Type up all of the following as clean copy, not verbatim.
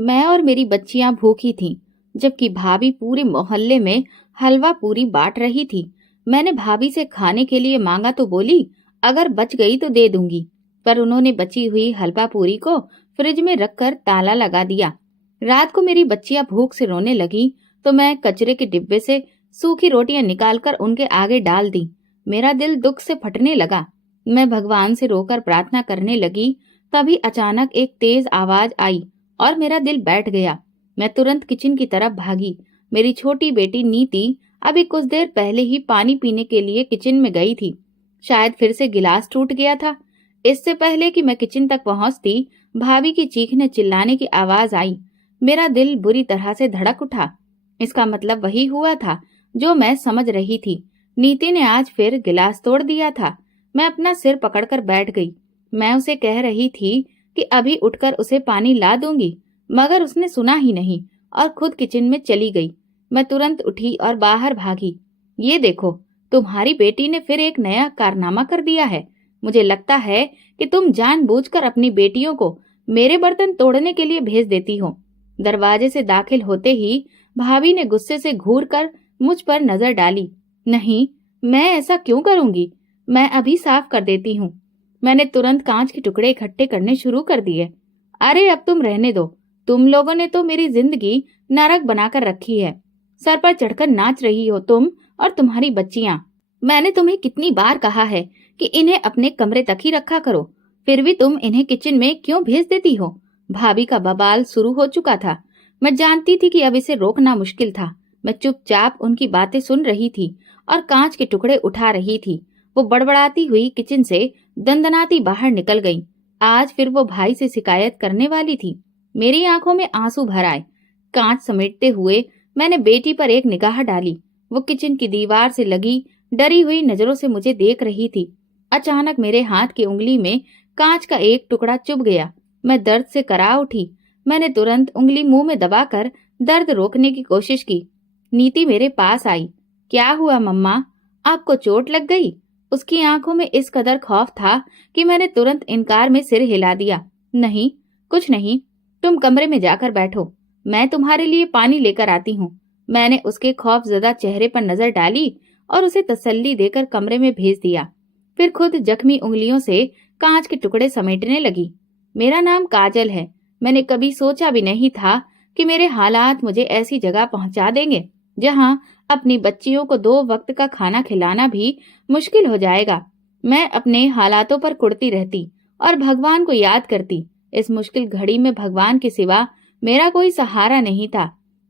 मैं और मेरी बच्चियां भूखी थीं, जबकि भाभी पूरे मोहल्ले में हलवा पूरी बांट रही थी। मैंने भाभी से खाने के लिए मांगा तो बोली, अगर बच गई तो दे दूंगी, पर उन्होंने बची हुई हलवा पूरी को फ्रिज में रखकर ताला लगा दिया। रात को मेरी बच्चियां भूख से रोने लगी, तो मैं कचरे के डिब्बे से सूखी रोटियां निकालकर उनके आगे डाल दी। मेरा दिल दुख से फटने लगा। मैं भगवान से रोकर प्रार्थना करने लगी, तभी अचानक एक तेज आवाज आई और मेरा दिल बैठ गया। मैं तुरंत किचन की तरफ भागी। मेरी छोटी बेटी नीति अभी कुछ देर पहले ही पानी पीने के लिए किचन में गई थी। शायद फिर से गिलास टूट गया था। इससे पहले कि मैं किचन तक पहुंचती, भाभी की चीखने चिल्लाने की आवाज आई। मेरा दिल बुरी तरह से धड़क उठा। इसका मतलब वही हुआ था जो मैं समझ रही थी। नीति ने आज फिर गिलास तोड़ दिया था। मैं अपना सिर पकड़कर बैठ गई। मैं उसे कह रही थी कि अभी उठकर उसे पानी ला दूंगी, मगर उसने सुना ही नहीं और खुद किचन में चली गई। मैं तुरंत उठी और बाहर भागी। ये देखो, तुम्हारी बेटी ने फिर एक नया कारनामा कर दिया है। मुझे लगता है कि तुम जानबूझकर अपनी बेटियों को मेरे बर्तन तोड़ने के लिए भेज देती हो। दरवाजे से दाखिल होते ही भाभी ने गुस्से से घूर कर मुझ पर नजर डाली। नहीं, मैं ऐसा क्यों करूंगी? मैं अभी साफ कर देती हूँ। मैंने तुरंत कांच के टुकड़े इकट्ठे करने शुरू कर दिए। अरे अब तुम रहने दो। तुम लोगों ने तो मेरी जिंदगी नरक बनाकर रखी है। सर पर चढ़कर नाच रही हो तुम और तुम्हारी बच्चियां। मैंने तुम्हें कितनी बार कहा है कि इन्हें अपने कमरे तक ही रखा करो, फिर भी तुम इन्हें किचन में क्यों भेज देती हो? भाभी का बवाल शुरू हो चुका था। मैं जानती थी कि अब इसे रोकना मुश्किल था। मैं चुपचाप उनकी बातें सुन रही थी और कांच के टुकड़े उठा रही थी। वो बड़बड़ाती हुई किचन से दंदनाती बाहर निकल गई। आज फिर वो भाई से शिकायत करने वाली थी। मेरी आंखों में आंसू भर आए। कांच समेटते हुए मैंने बेटी पर एक निगाह डाली। वो किचन की दीवार से लगी डरी हुई नजरों से मुझे देख रही थी। अचानक मेरे हाथ की उंगली में कांच का एक टुकड़ा चुभ गया। मैं दर्द से करा उठी। मैंने तुरंत उंगली मुंह में दबाकर दर्द रोकने की कोशिश की। नीति मेरे पास आई। क्या हुआ मम्मा? आपको चोट लग गई? उसकी आंखों में इस कदर खौफ था कि मैंने तुरंत इनकार में सिर हिला दिया। नहीं, कुछ नहीं, तुम कमरे में जाकर बैठो, मैं तुम्हारे लिए पानी लेकर आती हूँ। मैंने उसके खौफजदा चेहरे पर नजर डाली और उसे तसल्ली देकर कमरे में भेज दिया। फिर खुद जख्मी उंगलियों से कांच के टुकड़े समेटने लगी। मेरा नाम काजल है। मैंने कभी सोचा भी नहीं था कि मेरे हालात मुझे ऐसी जगह पहुंचा देंगे जहां अपनी बच्चियों को 2 वक्त का खाना खिलाना भी मुश्किल हो जाएगा। मैं अपने हालातों पर कुढ़ती रहती और भगवान को याद करती। इस मुश्किल घड़ी में भगवान के सिवा मेरा कोई सहारा नहीं था।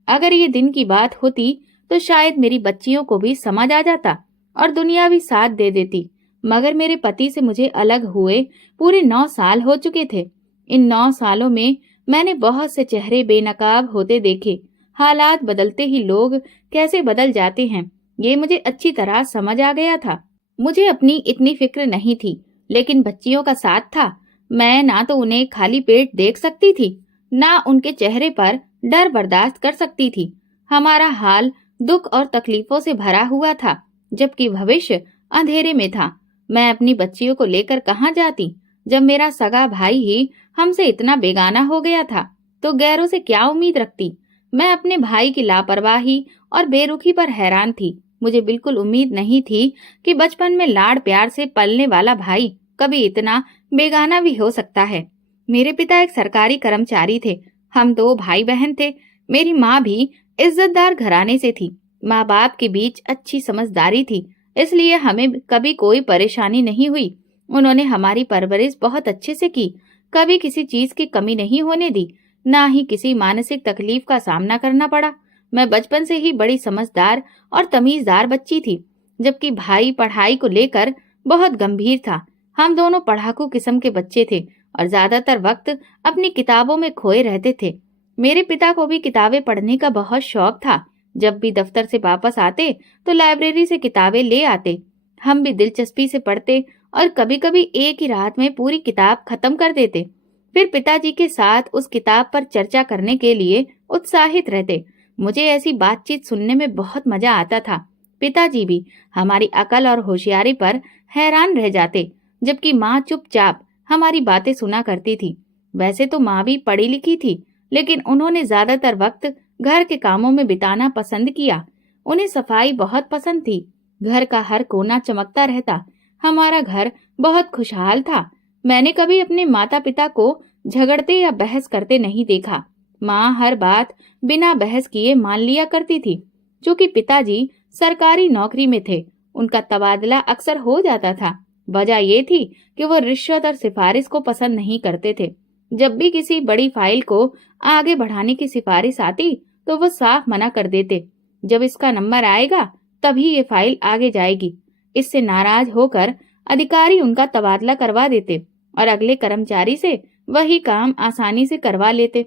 अगर ये दिन की बात होती तो शायद मेरी बच्चियों को भी समझ आ जाता और दुनिया भी साथ दे देती। मगर मेरे पति से मुझे अलग हुए पूरे 9 साल हो चुके थे। इन 9 सालों में मैंने बहुत से चेहरे बेनकाब होते देखे। हालात बदलते ही लोग कैसे बदल जाते हैं, ये मुझे अच्छी तरह समझ आ गया था। मुझे अपनी इतनी फिक्र नहीं थी, लेकिन बच्चियों का साथ था। मैं ना तो उन्हें खाली पेट देख सकती थी, ना उनके चेहरे पर डर बर्दाश्त कर सकती थी। हमारा हाल दुख और तकलीफों से भरा हुआ था, जबकि भविष्य अंधेरे में था। मैं अपनी बच्चियों को लेकर कहाँ जाती? जब मेरा सगा भाई ही हमसे इतना बेगाना हो गया था, तो गैरों से क्या उम्मीद रखती? मैं अपने भाई की लापरवाही और बेरुखी पर हैरान थी। मुझे बिल्कुल उम्मीद नहीं थी कि बचपन में लाड़ प्यार से पलने वाला भाई कभी इतना बेगाना भी हो सकता है। मेरे पिता एक सरकारी कर्मचारी थे। हम 2 भाई बहन थे। मेरी माँ भी इज्जतदार घराने से थी। माँ बाप के बीच अच्छी समझदारी थी, इसलिए हमें कभी कोई परेशानी नहीं हुई। उन्होंने हमारी परवरिश बहुत अच्छे से की, कभी किसी चीज की कमी नहीं होने दी, ना ही किसी मानसिक तकलीफ का सामना करना पड़ा। मैं बचपन से ही बड़ी समझदार और तमीजदार बच्ची थी, जबकि भाई पढ़ाई को लेकर बहुत गंभीर था। हम दोनों पढ़ाकू किस्म के बच्चे थे और ज्यादातर वक्त अपनी किताबों में खोए रहते थे। मेरे पिता को भी किताबें पढ़ने का बहुत शौक था। जब भी दफ्तर से वापस आते तो लाइब्रेरी से किताबें ले आते। हम भी दिलचस्पी से पढ़ते और कभी-कभी एक ही रात में पूरी किताब खत्म कर देते। फिर पिताजी के साथ उस किताब पर चर्चा करने के लिए उत्साहित रहते। मुझे ऐसी बातचीत सुनने में बहुत मजा आता था। पिताजी भी हमारी अकल और होशियारी पर हैरान रह जाते, जबकि माँ चुपचाप हमारी बातें सुना करती थी। वैसे तो माँ भी पढ़ी लिखी थी, लेकिन उन्होंने ज्यादातर वक्त घर के कामों में बिताना पसंद किया। उन्हें सफाई बहुत पसंद थी। घर का हर कोना चमकता रहता। हमारा घर बहुत खुशहाल था। मैंने कभी अपने माता पिता को झगड़ते या बहस करते नहीं देखा। माँ हर बात बिना बहस किए मान लिया करती थी। क्योंकि पिताजी सरकारी नौकरी में थे, उनका तबादला अक्सर हो जाता था। वजह ये थी कि वो रिश्वत और सिफारिश को पसंद नहीं करते थे। जब भी किसी बड़ी फाइल को आगे बढ़ाने की सिफारिश आती तो वो साफ मना कर देते, जब इसका नंबर आएगा तभी ये फाइल आगे जाएगी। इससे नाराज होकर अधिकारी उनका तबादला करवा देते और अगले कर्मचारी से वही काम आसानी से करवा लेते।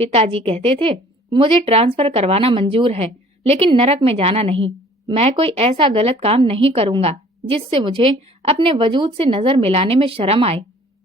पिताजी कहते थे, मुझे ट्रांसफर करवाना मंजूर है, लेकिन नरक में जाना नहीं। मैं कोई ऐसा गलत काम नहीं करूंगा जिससे मुझे अपने वजूद से नजर मिलाने में शर्म आए।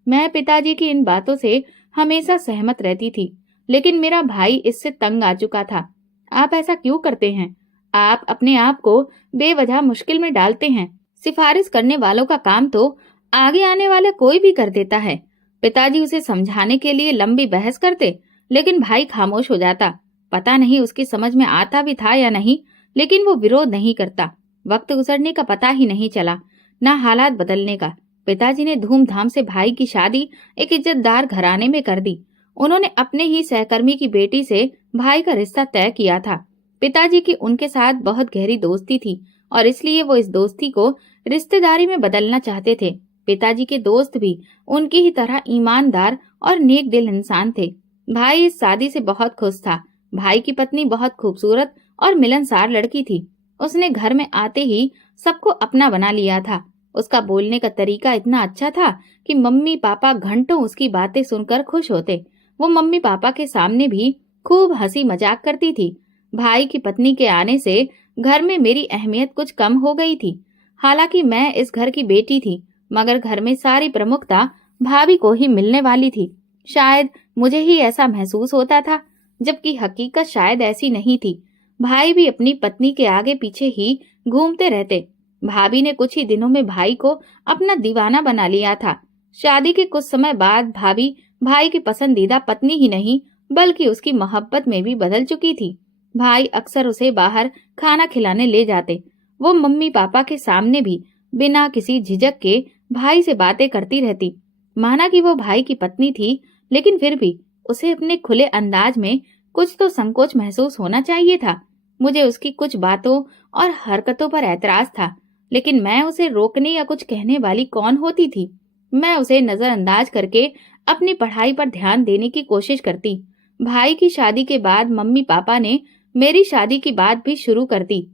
मैं पिताजी की इन बातों से हमेशा सहमत रहती थी, लेकिन मेरा भाई इससे तंग आ चुका था। आप ऐसा क्यों करते हैं? आप अपने आप को बेवजह मुश्किल में डालते हैं। सिफारिश करने वालों का काम तो आगे आने वाला कोई भी कर देता है। पिताजी उसे समझाने के लिए लंबी बहस करते, लेकिन भाई खामोश हो जाता। पता नहीं उसकी समझ में आता भी था या नहीं, लेकिन वो विरोध नहीं करता। वक्त गुजरने का पता ही नहीं चला, न हालात बदलने का। पिताजी ने धूमधाम से भाई की शादी एक इज्जतदार घराने में कर दी। उन्होंने अपने ही सहकर्मी की बेटी से भाई का रिश्ता तय किया था। पिताजी की उनके साथ बहुत गहरी दोस्ती थी और इसलिए वो इस दोस्ती को रिश्तेदारी में बदलना चाहते थे। पिताजी के दोस्त भी उनकी ही तरह ईमानदार और नेक दिल इंसान थे। भाई इस शादी से बहुत खुश था। भाई की पत्नी बहुत खूबसूरत और मिलनसार लड़की थी। उसने घर में आते ही सबको अपना बना लिया था। उसका बोलने का तरीका इतना अच्छा था कि मम्मी पापा घंटों उसकी बातें सुनकर खुश होते। वो मम्मी पापा के सामने भी खूब हंसी मजाक करती थी। भाई की पत्नी के आने से घर में मेरी अहमियत कुछ कम हो गई थी। हालांकि मैं इस घर की बेटी थी, मगर घर में सारी प्रमुखता भाभी को ही मिलने वाली थी। शायद मुझे ही ऐसा महसूस होता था, जबकि हकीकत शायद ऐसी नहीं थी। भाई भी अपनी पत्नी के आगे पीछे ही घूमते रहते। भाभी ने कुछ ही दिनों में भाई को अपना दीवाना बना लिया था। शादी के कुछ समय बाद भाभी भाई की पसंदीदा पत्नी ही नहीं, बल्कि उसकी मोहब्बत में भी बदल चुकी थी। भाई अक्सर उसे बाहर खाना खिलाने ले जाते। वो मम्मी पापा के सामने भी बिना किसी झिझक के भाई से बातें करती रहती। माना कि वो भाई की पत्नी थी, लेकिन फिर भी उसे अपने खुले अंदाज में कुछ तो संकोच महसूस होना चाहिए था। मुझे उसकी कुछ बातों और हरकतों पर ऐतराज था, लेकिन मैं उसे रोकने या कुछ कहने वाली कौन होती थी। मैं उसे नजरअंदाज करके अपनी पढ़ाई पर ध्यान देने की कोशिश करती। भाई की शादी के बाद मम्मी पापा ने मेरी शादी की बात भी शुरू कर दी।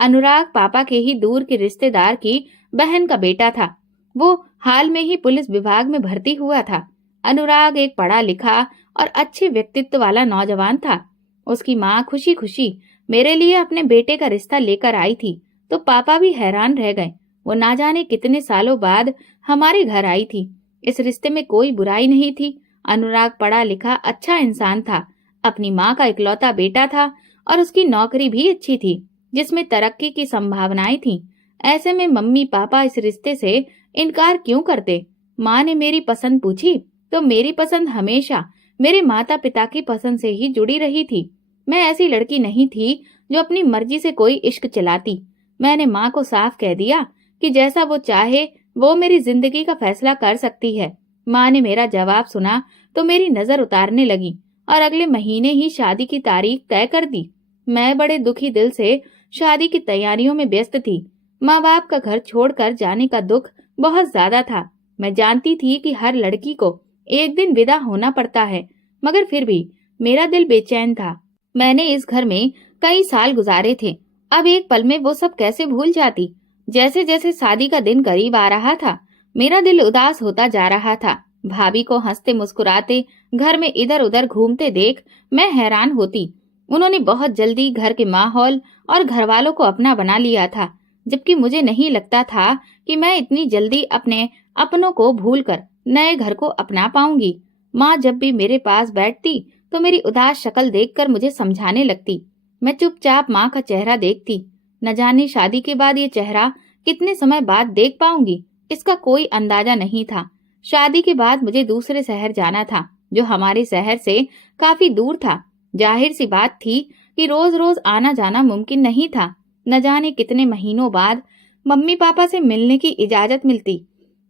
अनुराग पापा के ही दूर के रिश्तेदार की बहन का बेटा था। वो हाल में ही पुलिस विभाग में भर्ती हुआ था। अनुराग एक पढ़ा लिखा और अच्छे व्यक्तित्व वाला नौजवान था। उसकी माँ खुशी खुशी मेरे लिए अपने बेटे का रिश्ता लेकर आई थी, तो पापा भी हैरान रह गए। वो ना जाने कितने सालों बाद हमारे घर आई थी। इस रिश्ते में कोई बुराई नहीं थी। अनुराग पढ़ा लिखा अच्छा इंसान था, अपनी माँ का इकलौता बेटा था और उसकी नौकरी भी अच्छी थी, जिसमें तरक्की की संभावनाएं थीं। ऐसे में मम्मी पापा इस रिश्ते से इनकार क्यों करते? माँ ने मेरी पसंद पूछी तो मेरी पसंद हमेशा मेरे माता पिता की पसंद से ही जुड़ी रही थी। मैं ऐसी लड़की नहीं थी जो अपनी मर्जी से कोई इश्क चलाती। मैंने माँ को साफ कह दिया कि जैसा वो चाहे वो मेरी जिंदगी का फैसला कर सकती है। माँ ने मेरा जवाब सुना तो मेरी नजर उतारने लगी और अगले महीने ही शादी की तारीख तय कर दी। मैं बड़े दुखी दिल से शादी की तैयारियों में व्यस्त थी। माँ बाप का घर छोड़कर जाने का दुख बहुत ज्यादा था। मैं जानती थी कि हर लड़की को एक दिन विदा होना पड़ता है, मगर फिर भी मेरा दिल बेचैन था। मैंने इस घर में कई साल गुजारे थे। अब एक पल में वो सब कैसे भूल जाती? जैसे जैसे शादी का दिन करीब आ रहा था, मेरा दिल उदास होता जा रहा था। भाभी को हंसते मुस्कुराते घर में इधर उधर घूमते देख मैं हैरान होती। उन्होंने बहुत जल्दी घर के माहौल और घर वालों को अपना बना लिया था, जबकि मुझे नहीं लगता था कि मैं इतनी जल्दी अपने अपनों को भूलकर नए घर को अपना पाऊंगी। माँ जब भी मेरे पास बैठती तो मेरी उदास शक्ल देखकर मुझे समझाने लगती। मैं चुपचाप माँ का चेहरा देखती। न जाने शादी के बाद ये चेहरा कितने समय बाद देख पाऊंगी, इसका कोई अंदाजा नहीं था। शादी के बाद मुझे दूसरे शहर जाना था। जो हमारे शहर से काफी दूर था। जाहिर सी बात थी कि रोज रोज आना जाना मुमकिन नहीं था। न जाने कितने महीनों बाद मम्मी पापा से मिलने की इजाजत मिलती।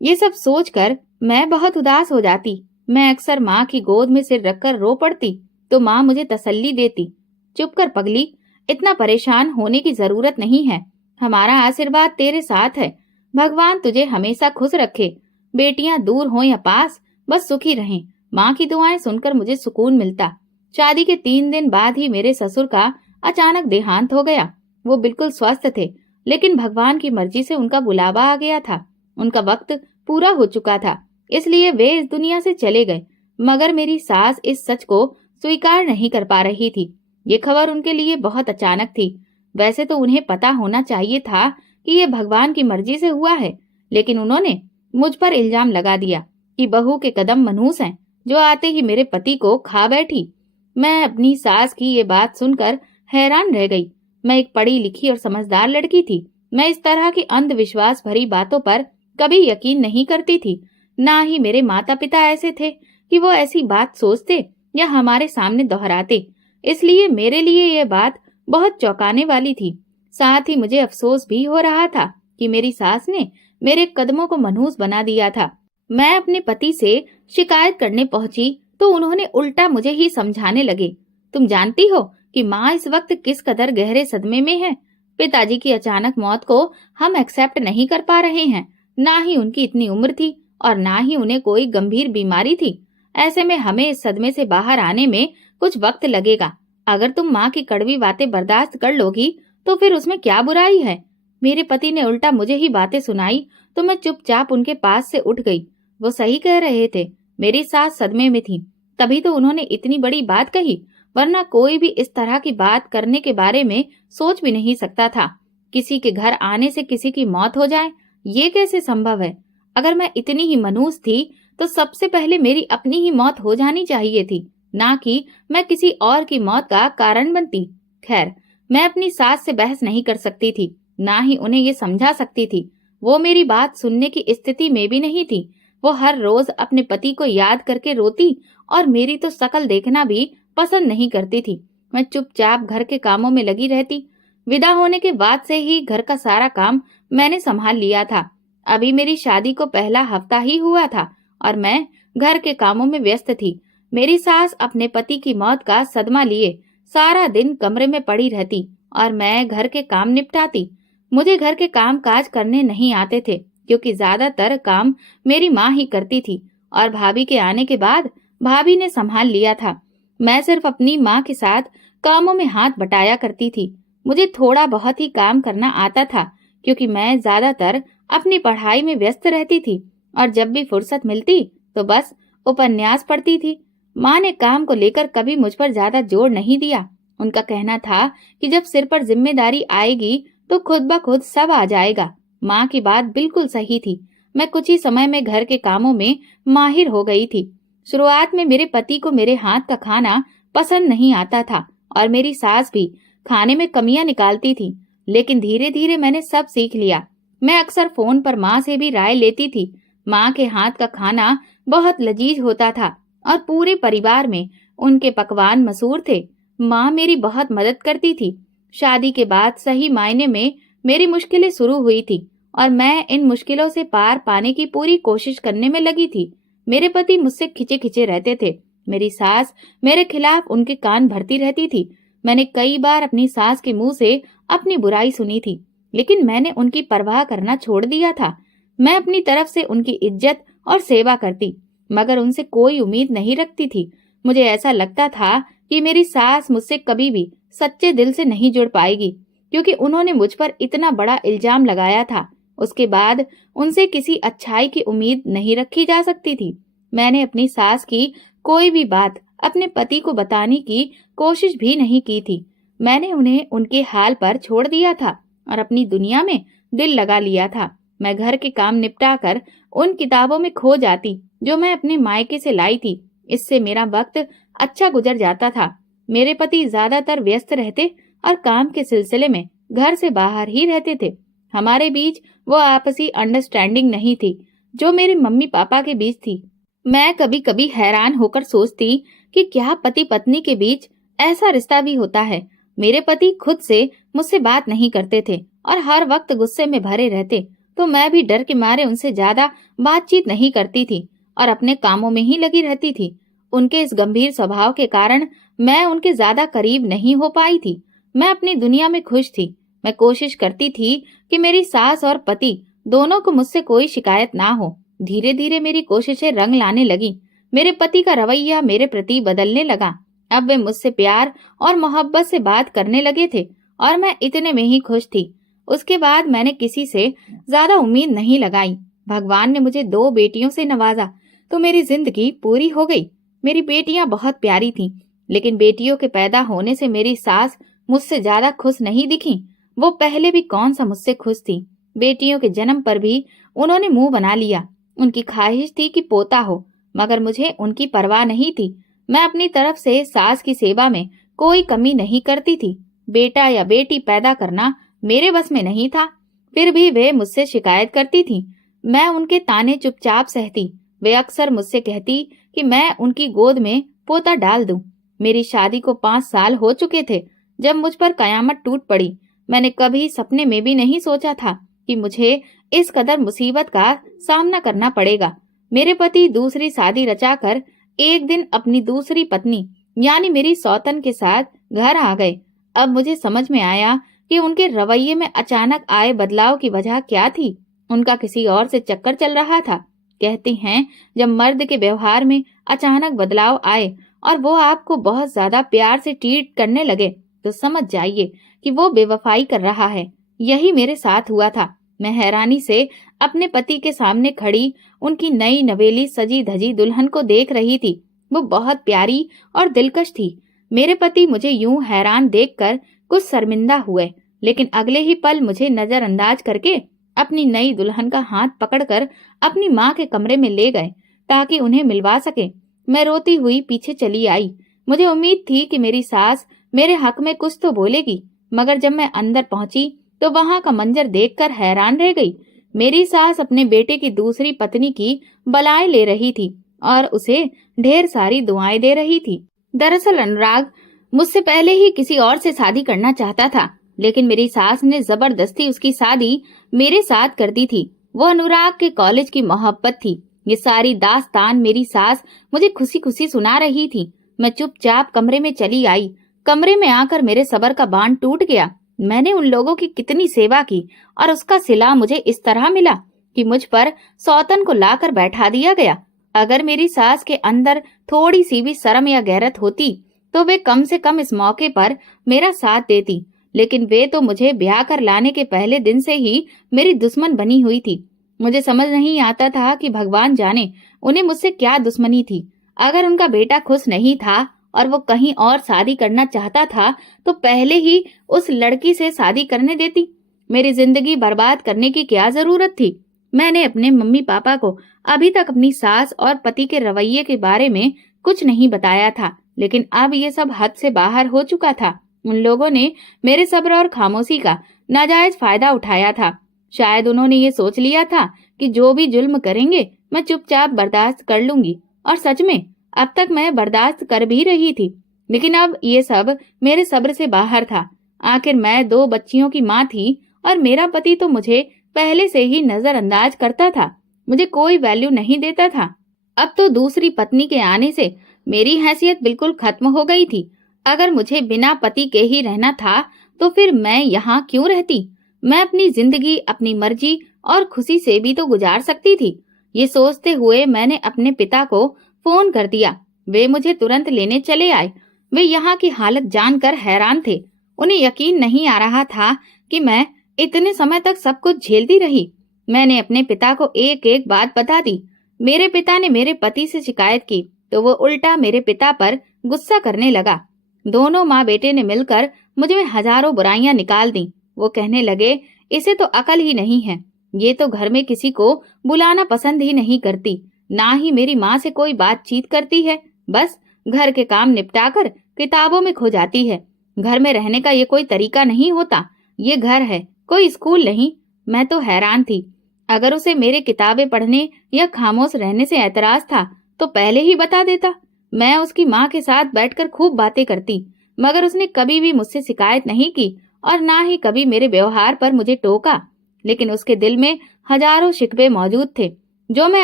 ये सब सोचकर मैं बहुत उदास हो जाती। मैं अक्सर माँ की गोद में सिर रखकर रो पड़ती तो माँ मुझे तसल्ली देती, चुप कर पगली, इतना परेशान होने की जरूरत नहीं है। हमारा आशीर्वाद तेरे साथ है। भगवान तुझे हमेशा खुश रखे। बेटियां दूर हो या पास, बस सुखी रहें। माँ की दुआएं सुनकर मुझे सुकून मिलता। शादी के 3 दिन बाद ही मेरे ससुर का अचानक देहांत हो गया। वो बिल्कुल स्वस्थ थे, लेकिन भगवान की मर्जी से उनका बुलावा आ गया था। उनका वक्त पूरा हो चुका था, इसलिए वे इस दुनिया से चले गए। मगर मेरी सास इस सच को स्वीकार नहीं कर पा रही थी। ये खबर उनके लिए बहुत अचानक थी। वैसे तो उन्हें पता होना चाहिए था कि ये भगवान की मर्जी से हुआ है, लेकिन उन्होंने मुझ पर इल्जाम लगा दिया कि बहू के कदम मनहूस हैं, जो आते ही मेरे पति को खा बैठी। मैं अपनी सास की ये बात सुनकर हैरान रह गई। मैं एक पढ़ी लिखी और समझदार लड़की थी। मैं इस तरह की अंधविश्वास भरी बातों पर कभी यकीन नहीं करती थी। ना ही मेरे माता पिता ऐसे थे कि वो ऐसी बात सोचते या हमारे सामने दोहराते। इसलिए मेरे लिए यह बात बहुत चौंकाने वाली थी। साथ ही मुझे अफसोस भी हो रहा था कि मेरी सास ने मेरे कदमों को मनहूस बना दिया था। मैं अपने पति से शिकायत करने पहुंची तो उन्होंने उल्टा मुझे ही समझाने लगे। तुम जानती हो कि माँ इस वक्त किस कदर गहरे सदमे में है। पिताजी की अचानक मौत को हम एक्सेप्ट नहीं कर पा रहे हैं। ना ही उनकी इतनी उम्र थी और ना ही उन्हें कोई गंभीर बीमारी थी। ऐसे में हमें इस सदमे से बाहर आने में कुछ वक्त लगेगा। अगर तुम माँ की कड़वी बातें बर्दाश्त कर लोगी तो फिर उसमें क्या बुराई है। मेरे पति ने उल्टा मुझे ही बातें सुनाई तो मैं चुपचाप उनके पास से उठ गई। वो सही कह रहे थे। मेरी सास सदमे में थी, तभी तो उन्होंने इतनी बड़ी बात कही, वरना कोई भी इस तरह की बात करने के बारे में सोच भी नहीं सकता था। किसी के घर आने से किसी की मौत हो जाए, ये कैसे संभव है। अगर मैं इतनी ही मनहूस थी तो सबसे पहले मेरी अपनी ही मौत हो जानी चाहिए थी, ना कि मैं किसी और की मौत का कारण बनती। खैर, मैं अपनी सास से बहस नहीं कर सकती थी, ना ही उन्हें ये समझा सकती थी। वो मेरी बात सुनने की स्थिति में भी नहीं थी। वो हर रोज अपने पति को याद करके रोती और मेरी तो शकल देखना भी पसंद नहीं करती थी। मैं चुपचाप घर के कामों में लगी रहती। विदा होने के बाद से ही घर का सारा काम मैंने संभाल लिया था। अभी मेरी शादी को पहला हफ्ता ही हुआ था और मैं घर के कामों में व्यस्त थी। मेरी सास अपने पति की मौत का सदमा लिए सारा दिन कमरे में पड़ी रहती और मैं घर के काम निपटाती। मुझे घर के काम काज करने नहीं आते थे, क्योंकि ज्यादातर काम मेरी माँ ही करती थी और भाभी के आने के बाद भाभी ने संभाल लिया था। मैं सिर्फ अपनी माँ के साथ कामों में हाथ बटाया करती थी। मुझे थोड़ा बहुत ही काम करना आता था, क्योंकि मैं ज्यादातर अपनी पढ़ाई में व्यस्त रहती थी और जब भी फुर्सत मिलती तो बस उपन्यास पढ़ती थी। माँ ने काम को लेकर कभी मुझ पर ज्यादा जोर नहीं दिया। उनका कहना था कि जब सिर पर जिम्मेदारी आएगी तो खुद ब खुद सब आ जाएगा। माँ की बात बिल्कुल सही थी। मैं कुछ ही समय में घर के कामों में माहिर हो गई थी। शुरुआत में मेरे पति को मेरे हाथ का खाना पसंद नहीं आता था और मेरी सास भी खाने में कमियां निकालती थी, लेकिन धीरे धीरे मैंने सब सीख लिया। मैं अक्सर फोन पर माँ से भी राय लेती थी। माँ के हाथ का खाना बहुत लजीज होता था और पूरे परिवार में उनके पकवान मशहूर थे। माँ मेरी बहुत मदद करती थी। शादी के बाद सही मायने में मेरी मुश्किलें शुरू हुई थी और मैं इन मुश्किलों से पार पाने की पूरी कोशिश करने में लगी थी। मेरे पति मुझसे खिंचे खिंचे रहते थे। मेरी सास मेरे खिलाफ उनके कान भरती रहती थी। मैंने कई बार अपनी सास के मुंह से अपनी बुराई सुनी थी, लेकिन मैंने उनकी परवाह करना छोड़ दिया था। मैं अपनी तरफ से उनकी इज्जत और सेवा करती, मगर उनसे कोई उम्मीद नहीं रखती थी। मुझे ऐसा लगता था कि मेरी सास मुझसे कभी भी सच्चे दिल से नहीं जुड़ पाएगी, क्योंकि उन्होंने मुझ पर इतना बड़ा इल्जाम लगाया था। उसके बाद उनसे किसी अच्छाई की उम्मीद नहीं रखी जा सकती थी। मैंने अपनी सास की कोई भी बात अपने पति को बताने की कोशिश भी नहीं की थी। मैंने उन्हें उनके हाल पर छोड़ दिया था और अपनी दुनिया में दिल लगा लिया था। मैं घर के काम निपटाकर उन किताबों में खो जाती जो मैं अपने मायके से लाई थी। इससे मेरा वक्त अच्छा गुजर जाता था। मेरे पति ज्यादातर व्यस्त रहते और काम के सिलसिले में घर से बाहर ही रहते थे। हमारे बीच वो आपसी अंडरस्टैंडिंग नहीं थी जो मेरे मम्मी पापा के बीच थी। मैं कभी कभी हैरान होकर सोचती कि क्या पति पत्नी के बीच ऐसा रिश्ता भी होता है। मेरे पति खुद से मुझसे बात नहीं करते थे और हर वक्त गुस्से में भरे रहते, तो मैं भी डर के मारे उनसे ज्यादा बातचीत नहीं करती थी और अपने कामों में ही लगी रहती थी। उनके इस गंभीर स्वभाव के कारण मैं उनके ज्यादा करीब नहीं हो पाई थी। मैं अपनी दुनिया में खुश थी। मैं कोशिश करती थी कि मेरी सास और पति दोनों को मुझसे कोई शिकायत ना हो। धीरे धीरे मेरी कोशिशें रंग लाने लगी। मेरे पति का रवैया मेरे प्रति बदलने लगा। अब वे मुझसे प्यार और मोहब्बत से बात करने लगे थे और मैं इतने में ही खुश थी। उसके बाद मैंने किसी से ज्यादा उम्मीद नहीं लगाई। भगवान ने मुझे 2 बेटियों से नवाजा तो मेरी जिंदगी पूरी हो गई। मेरी बेटियां बहुत प्यारी थीं, लेकिन बेटियों के पैदा होने से मेरी सास मुझसे ज्यादा खुश नहीं दिखी। वो पहले भी कौन सा मुझसे खुश थी। बेटियों के जन्म पर भी उन्होंने मुंह बना लिया। उनकी ख्वाहिश थी कि पोता हो, मगर मुझे उनकी परवाह नहीं थी। मैं अपनी तरफ से सास की सेवा में कोई कमी नहीं करती थी। बेटा या बेटी पैदा करना मेरे बस में नहीं था, फिर भी वे मुझसे शिकायत करती थी। मैं उनके ताने चुपचाप सहती। वे अक्सर मुझसे कहती कि मैं उनकी गोद में पोता डाल दूं। मेरी शादी को 5 साल हो चुके थे जब मुझ पर कयामत टूट पड़ी। मैंने कभी सपने में भी नहीं सोचा था कि मुझे इस कदर मुसीबत का सामना करना पड़ेगा। मेरे पति दूसरी शादी रचाकर एक दिन अपनी दूसरी पत्नी यानी मेरी सौतन के साथ घर आ गए। अब मुझे समझ में आया कि उनके रवैये में अचानक आए बदलाव की वजह क्या थी। उनका किसी और से चक्कर चल रहा था। कहते हैं जब मर्द के व्यवहार में अचानक बदलाव आए और वो आपको बहुत ज्यादा प्यार से ट्रीट करने लगे तो समझ जाइए कि वो बेवफाई कर रहा है। यही मेरे साथ हुआ था। मैं हैरानी से अपने पति के सामने खड़ी उनकी नई नवेली सजी धजी दुल्हन को देख रही थी। वो बहुत प्यारी और दिलकश थी। मेरे पति मुझे यूं हैरान देखकर कुछ शर्मिंदा हुए, लेकिन अगले ही पल मुझे नजरअंदाज करके अपनी नई दुल्हन का हाथ पकड़कर अपनी माँ के कमरे में ले गए ताकि उन्हें मिलवा सके। मैं रोती हुई पीछे चली आई। मुझे उम्मीद थी कि मेरी सास मेरे हक में कुछ तो बोलेगी, मगर जब मैं अंदर पहुंची तो वहां का मंजर देखकर हैरान रह गई। मेरी सास अपने बेटे की दूसरी पत्नी की बलाएं ले रही थी और उसे ढेर सारी दुआएं दे रही थी। दरअसल अनुराग मुझसे पहले ही किसी और से शादी करना चाहता था, लेकिन मेरी सास ने जबरदस्ती उसकी शादी मेरे साथ कर दी थी। वो अनुराग के कॉलेज की मोहब्बत थी। ये सारी दास्तान मेरी सास मुझे खुशी खुशी सुना रही थी। मैं चुपचाप कमरे में चली आई। कमरे में आकर मेरे सब्र का बांध टूट गया। मैंने उन लोगों की कितनी सेवा की और उसका सिला मुझे इस तरह मिला कि मुझ पर सौतन को लाकर बैठा दिया गया। अगर मेरी सास के अंदर थोड़ी सी भी शर्म या गैरत होती तो वे कम से कम इस मौके पर मेरा साथ देती, लेकिन वे तो मुझे ब्याह कर लाने के पहले दिन से ही मेरी दुश्मन बनी हुई थी। मुझे समझ नहीं आता था कि भगवान जाने उन्हें मुझसे क्या दुश्मनी थी। अगर उनका बेटा खुश नहीं था और वो कहीं और शादी करना चाहता था तो पहले ही उस लड़की से शादी करने देती। मेरी जिंदगी बर्बाद करने की क्या जरूरत थी। मैंने अपने मम्मी पापा को अभी तक अपनी सास और पति के रवैये के बारे में कुछ नहीं बताया था, लेकिन अब ये सब हद से बाहर हो चुका था। उन लोगों ने मेरे सब्र और खामोशी का नाजायज फायदा उठाया था। शायद उन्होंने ये सोच लिया था कि जो भी जुल्म करेंगे मैं चुपचाप बर्दाश्त कर लूंगी, और सच में अब तक मैं बर्दाश्त कर भी रही थी। लेकिन अब ये सब मेरे सब्र से बाहर था। आखिर मैं 2 बच्चियों की माँ थी और मेरा पति तो मुझे पहले से ही नजरअंदाज करता था। मुझे कोई वैल्यू नहीं देता था। अब तो दूसरी पत्नी के आने से मेरी हैसियत बिल्कुल खत्म हो गई थी। अगर मुझे बिना पति के ही रहना था तो फिर मैं यहाँ क्यों रहती। मैं अपनी जिंदगी अपनी मर्जी और खुशी से भी तो गुजार सकती थी। ये सोचते हुए मैंने अपने पिता को फोन कर दिया। वे मुझे तुरंत लेने चले आए। वे यहाँ की हालत जानकर हैरान थे। उन्हें यकीन नहीं आ रहा था कि मैं इतने समय तक सब कुछ झेलती रही। मैंने अपने पिता को एक एक बात बता दी। मेरे पिता ने मेरे पति से शिकायत की तो वो उल्टा मेरे पिता पर गुस्सा करने लगा। दोनों माँ बेटे ने मिलकर मुझ में हजारों बुराइयां निकाल दी। वो कहने लगे, इसे तो अकल ही नहीं है, ये तो घर में किसी को बुलाना पसंद ही नहीं करती, ना ही मेरी माँ से कोई बातचीत करती है, बस घर के काम निपटाकर किताबों में खो जाती है। घर में रहने का ये कोई तरीका नहीं होता। ये घर है, कोई स्कूल नहीं। मैं तो हैरान थी। अगर उसे मेरे किताबें पढ़ने या खामोश रहने से ऐतराज था तो पहले ही बता देता। मैं उसकी माँ के साथ बैठकर खूब बातें करती, मगर उसने कभी भी मुझसे शिकायत नहीं की और ना ही कभी मेरे व्यवहार पर मुझे टोका। लेकिन उसके दिल में हजारों शिकवे मौजूद थे, जो मैं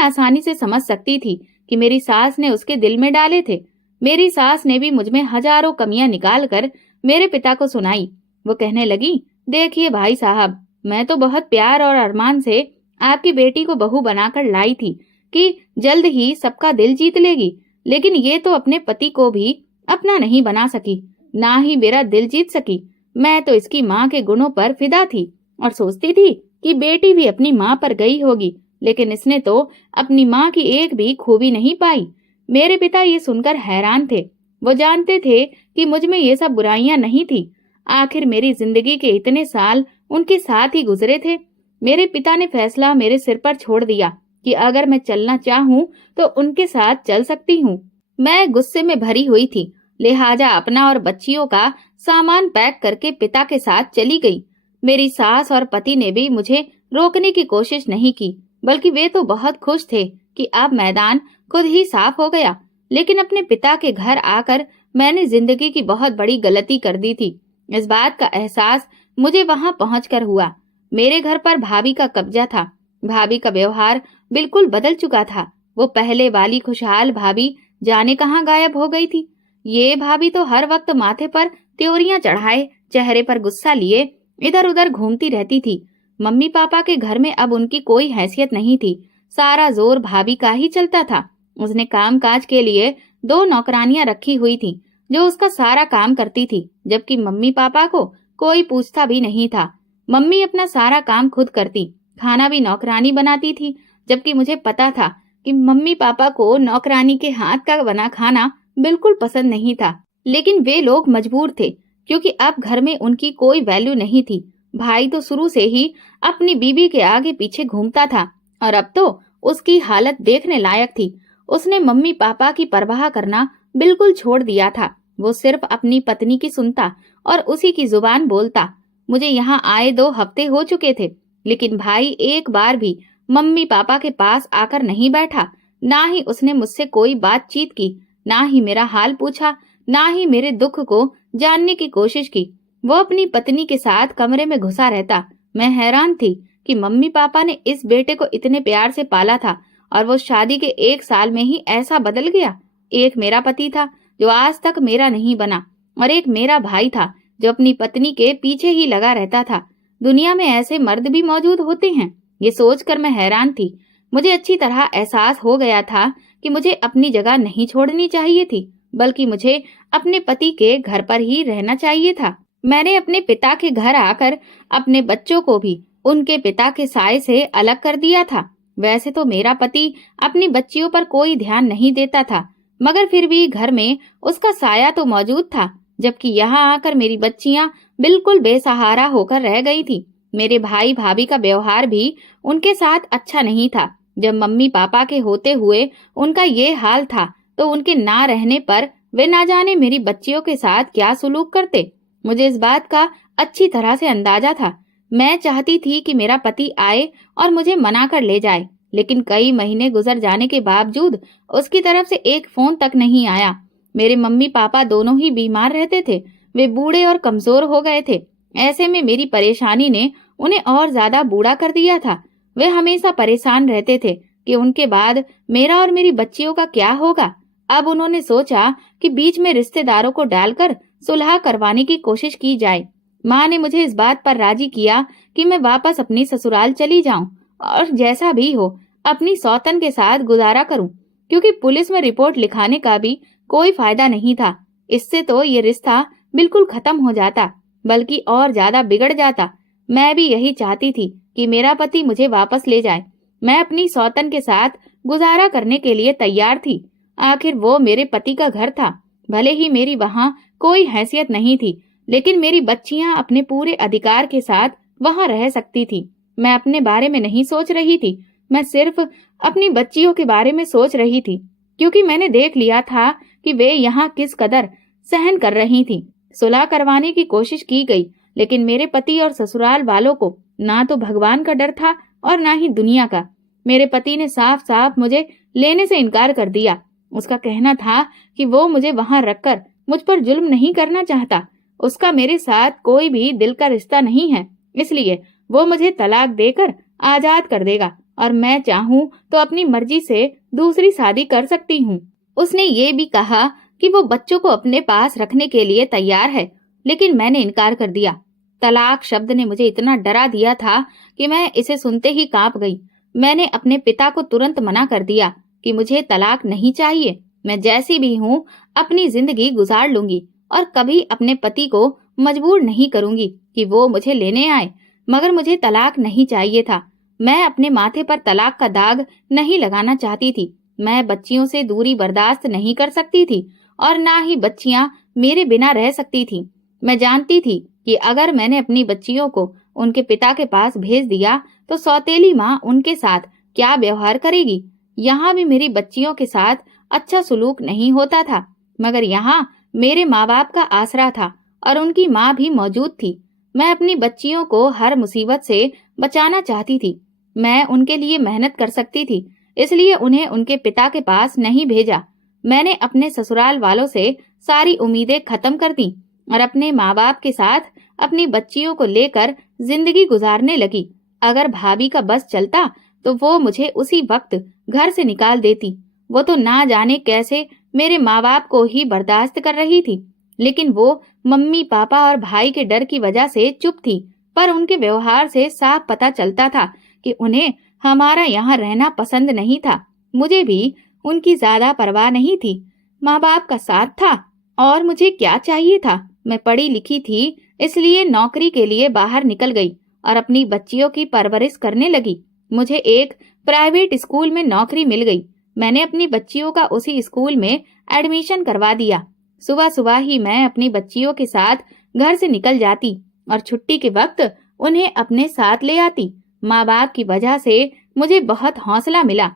आसानी से समझ सकती थी कि मेरी सास ने उसके दिल में डाले थे। मेरी सास ने भी मुझमें हजारों कमियां निकाल कर मेरे पिता को सुनाई। वो कहने लगी, देखिए भाई साहब, मैं तो बहुत प्यार और अरमान से आपकी बेटी को बहू बनाकर लाई थी कि जल्द ही सबका दिल जीत लेगी, लेकिन ये तो अपने पति को भी अपना नहीं बना सकी, ना ही मेरा दिल जीत सकी। मैं तो इसकी माँ के गुणों पर फिदा थी और सोचती थी कि बेटी भी अपनी माँ पर गई होगी, लेकिन इसने तो अपनी माँ की एक भी खूबी नहीं पाई। मेरे पिता ये सुनकर हैरान थे। वो जानते थे कि मुझ में ये सब बुराइयां नहीं थी। आखिर मेरी जिंदगी के इतने साल उनके साथ ही गुजरे थे। मेरे पिता ने फैसला मेरे सिर पर छोड़ दिया कि अगर मैं चलना चाहूँ तो उनके साथ चल सकती हूँ। मैं गुस्से में भरी हुई थी, लिहाजा अपना और बच्चियों का सामान पैक करके पिता के साथ चली गई। मेरी सास और पति ने भी मुझे रोकने की कोशिश नहीं की, बल्कि वे तो बहुत खुश थे कि अब मैदान खुद ही साफ हो गया। लेकिन अपने पिता के घर आकर मैंने जिंदगी की बहुत बड़ी गलती कर दी थी। इस बात का एहसास मुझे वहां पहुंचकर हुआ। मेरे घर पर भाभी का कब्जा था। भाभी का व्यवहार बिल्कुल बदल चुका था। वो पहले वाली खुशहाल भाभी जाने कहाँ गायब हो गई थी। ये भाभी तो हर वक्त माथे पर त्योरियां चढ़ाए, चेहरे पर गुस्सा लिए इधर उधर घूमती रहती थी। मम्मी पापा के घर में अब उनकी कोई हैसियत नहीं थी। सारा जोर भाभी का ही चलता था। उसने काम काज के लिए 2 नौकरानियां रखी हुई थी, जो उसका सारा काम करती थी, जबकि मम्मी पापा को कोई पूछता भी नहीं था। मम्मी अपना सारा काम खुद करती, खाना भी नौकरानी बनाती थी, जबकि मुझे पता था कि मम्मी पापा को नौकरानी के हाथ का बना खाना बिल्कुल पसंद नहीं था। लेकिन वे लोग मजबूर थे, क्योंकि अब घर में उनकी कोई वैल्यू नहीं थी। भाई तो शुरू से ही अपनी बीबी के आगे पीछे घूमता था और अब तो उसकी हालत देखने लायक थी। उसने मम्मी पापा की परवाह करना बिल्कुल छोड़ दिया था। वो सिर्फ अपनी पत्नी की सुनता और उसी की जुबान बोलता। मुझे यहाँ आए 2 हफ्ते हो चुके थे, लेकिन भाई एक बार भी मम्मी पापा के पास आकर नहीं बैठा। ना ही उसने मुझसे कोई बातचीत की, ना ही मेरा हाल पूछा, ना ही मेरे दुख को जानने की कोशिश की। वो अपनी पत्नी के साथ कमरे में घुसा रहता। मैं हैरान थी कि मम्मी पापा ने इस बेटे को इतने प्यार से पाला था और वो शादी के 1 साल में ही ऐसा बदल गया। एक मेरा पति था जो आज तक मेरा नहीं बना, और एक मेरा भाई था जो अपनी पत्नी के पीछे ही लगा रहता था। दुनिया में ऐसे मर्द भी मौजूद होते हैं, ये सोचकर मैं हैरान थी। मुझे अच्छी तरह एहसास हो गया था कि मुझे अपनी जगह नहीं छोड़नी चाहिए थी, बल्कि मुझे अपने पति के घर पर ही रहना चाहिए था। मैंने अपने पिता के घर आकर अपने बच्चों को भी उनके पिता के साए से अलग कर दिया था। वैसे तो मेरा पति अपनी बच्चियों पर कोई ध्यान नहीं देता था, मगर फिर भी घर में उसका साया तो मौजूद था, जबकि यहाँ आकर मेरी बच्चियां बिल्कुल बेसहारा होकर रह गई थी। मेरे भाई भाभी का व्यवहार भी उनके साथ अच्छा नहीं था। जब मम्मी पापा के होते हुए उनका ये हाल था, तो उनके ना रहने पर वे ना जाने मेरी बच्चियों के साथ क्या सुलूक करते। मुझे इस बात का अच्छी तरह से अंदाजा था। मैं चाहती थी कि मेरा पति आए और मुझे मना कर ले जाए, लेकिन कई महीने गुजर जाने के बावजूद उसकी तरफ से एक फोन तक नहीं आया। मेरे मम्मी पापा दोनों ही बीमार रहते थे। वे बूढ़े और कमजोर हो गए थे। ऐसे में मेरी परेशानी ने उन्हें और ज्यादा बूढ़ा कर दिया था। वे हमेशा परेशान रहते थे कि उनके बाद मेरा और मेरी बच्चियों का क्या होगा। अब उन्होंने सोचा कि बीच में रिश्तेदारों को डालकर सुलह करवाने की कोशिश की जाए। माँ ने मुझे इस बात पर राजी किया कि मैं वापस अपनी ससुराल चली जाऊं और जैसा भी हो अपनी सौतन के साथ गुजारा करूं, क्योंकि पुलिस में रिपोर्ट लिखाने का भी कोई फायदा नहीं था। इससे तो ये रिश्ता बिल्कुल खत्म हो जाता, बल्कि और ज्यादा बिगड़ जाता। मैं भी यही चाहती थी कि मेरा पति मुझे वापस ले जाए। मैं अपनी सौतन के साथ गुजारा करने के लिए तैयार थी। आखिर वो मेरे पति का घर था। भले ही मेरी वहाँ कोई हैसियत नहीं थी, लेकिन मेरी बच्चियां अपने पूरे अधिकार के साथ वहाँ रह सकती थी। मैं अपने बारे में नहीं सोच रही थी, मैं सिर्फ अपनी बच्चियों के बारे में सोच रही थी, क्योंकि मैंने देख लिया था कि वे यहाँ किस कदर सहन कर रही थी। सुलह करवाने की कोशिश की गई, लेकिन मेरे पति और ससुराल वालों को ना तो भगवान का डर था और ना ही दुनिया का। मेरे पति ने साफ साफ मुझे लेने से इनकार कर दिया। उसका कहना था कि वो मुझे वहां रखकर मुझ पर जुल्म नहीं करना चाहता। उसका मेरे साथ कोई भी दिल का रिश्ता नहीं है, इसलिए वो मुझे तलाक देकर आजाद कर देगा और मैं चाहूँ तो अपनी मर्जी से दूसरी शादी कर सकती हूँ। उसने ये भी कहा कि वो बच्चों को अपने पास रखने के लिए तैयार है, लेकिन मैंने इनकार कर दिया। तलाक शब्द ने मुझे इतना डरा दिया था कि मैं इसे सुनते ही कांप गई। मैंने अपने पिता को तुरंत मना कर दिया कि मुझे तलाक नहीं चाहिए, मैं जैसी भी हूँ अपनी जिंदगी गुजार लूंगी और कभी अपने पति को मजबूर नहीं करूंगी कि वो मुझे लेने आए। मगर मुझे तलाक नहीं चाहिए था। मैं अपने माथे पर तलाक का दाग नहीं लगाना चाहती थी। मैं बच्चियों से दूरी बर्दाश्त नहीं कर सकती थी और ना ही बच्चियां मेरे बिना रह सकती थी। मैं जानती थी कि अगर मैंने अपनी बच्चियों को उनके पिता के पास भेज दिया तो सौतेली माँ उनके साथ क्या व्यवहार करेगी। यहाँ भी मेरी बच्चियों के साथ अच्छा सुलूक नहीं होता था, मगर यहाँ मेरे माँ बाप का आसरा था और उनकी माँ भी मौजूद थी। मैं अपनी बच्चियों को हर मुसीबत से बचाना चाहती थी। मैं उनके लिए मेहनत कर सकती थी, इसलिए उन्हें उनके पिता के पास नहीं भेजा। मैंने अपने ससुराल वालों से सारी उम्मीदें खत्म कर दी और अपने माँ बाप के साथ अपनी बच्चियों को लेकर जिंदगी गुजारने लगी। अगर भाभी का बस चलता तो वो मुझे उसी वक्त घर से निकाल देती। वो तो ना जाने कैसे मेरे माँ बाप को ही बर्दाश्त कर रही थी, लेकिन वो मम्मी पापा और भाई के डर की वजह से चुप थी। पर उनके व्यवहार से साफ पता चलता था कि उन्हें हमारा यहाँ रहना पसंद नहीं था। मुझे भी उनकी ज्यादा परवाह नहीं थी। माँ बाप का साथ था और मुझे क्या चाहिए था। मैं पढ़ी लिखी थी, इसलिए नौकरी के लिए बाहर निकल गई और अपनी बच्चियों की परवरिश करने लगी। मुझे एक प्राइवेट स्कूल में नौकरी मिल गई। मैंने अपनी बच्चियों का उसी स्कूल में एडमिशन करवा दिया। सुबह सुबह ही मैं अपनी बच्चियों के साथ घर से निकल जाती और छुट्टी के वक्त उन्हें अपने साथ ले आती। माँ बाप की वजह से मुझे बहुत हौसला मिला।